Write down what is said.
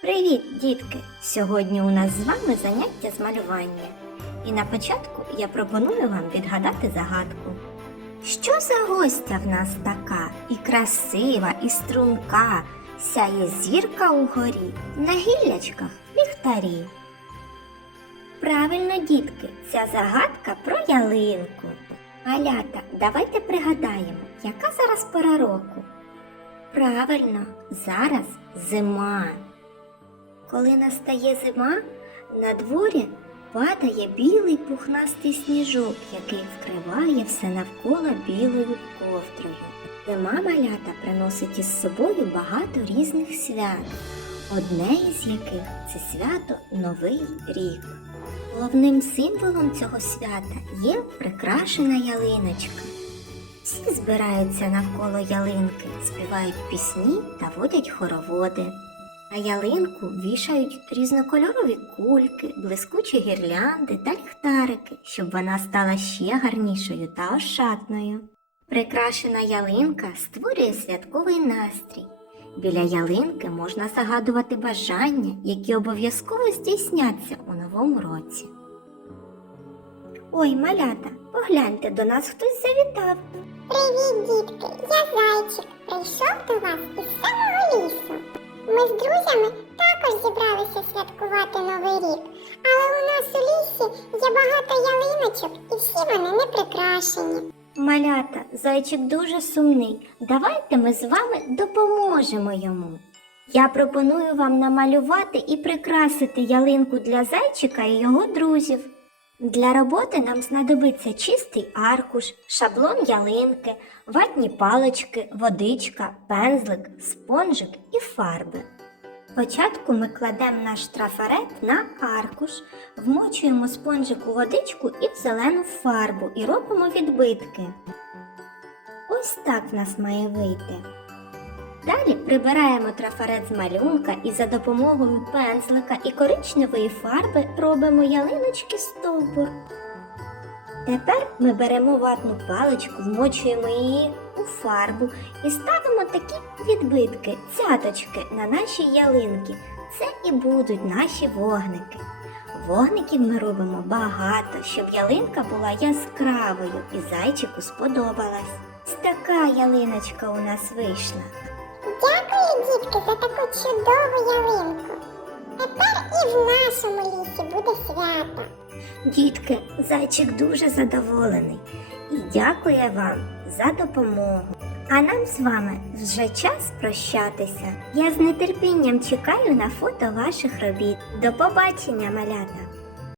Привіт, дітки! Сьогодні у нас з вами заняття з малювання. І на початку я пропоную вам відгадати загадку. Що за гостя в нас така? І красива, і струнка, сяє зірка угорі, на гіллячках ліхтарі. Правильно, дітки, ця загадка про ялинку. Малята, давайте пригадаємо, яка зараз пора року. Правильно, зараз зима. Коли настає зима, на дворі падає білий пухнастий сніжок, який вкриває все навколо білою ковдрою. Зима малята приносить із собою багато різних свят, одне із яких це свято Новий рік. Головним символом цього свята є прикрашена ялиночка. Всі збираються навколо ялинки, співають пісні та водять хороводи. На ялинку вішають різнокольорові кульки, блискучі гірлянди та ліхтарики, щоб вона стала ще гарнішою та ошатною. Прикрашена ялинка створює святковий настрій. Біля ялинки можна загадувати бажання, які обов'язково здійсняться у новому році. Ой, малята, погляньте, до нас хтось завітав. Привіт, дітки! Я зайчик. Прийшов до вас із. Ми з друзями також зібралися святкувати Новий рік, але у нас у лісі є багато ялиночок і всі вони не прикрашені. Малята, зайчик дуже сумний. Давайте ми з вами допоможемо йому. Я пропоную вам намалювати і прикрасити ялинку для зайчика і його друзів. Для роботи нам знадобиться чистий аркуш, шаблон ялинки, ватні палички, водичка, пензлик, спонжик і фарби. Спочатку ми кладемо наш трафарет на аркуш, вмочуємо спонжик у водичку і в зелену фарбу і робимо відбитки. Ось так в нас має вийти. Далі прибираємо трафарет з малюнка і за допомогою пензлика і коричневої фарби робимо ялиночки стовбур. Тепер ми беремо ватну паличку, вмочуємо її у фарбу і ставимо такі відбитки, цяточки на наші ялинки. Це і будуть наші вогники. Вогників ми робимо багато, щоб ялинка була яскравою і зайчику сподобалась. Така ялиночка у нас вийшла. Дітки, за таку чудову ялинку. Тепер і в нашому лісі буде свято. Дітки, зайчик дуже задоволений і дякує вам за допомогу. А нам з вами вже час прощатися. Я з нетерпінням чекаю на фото ваших робіт. До побачення, малята!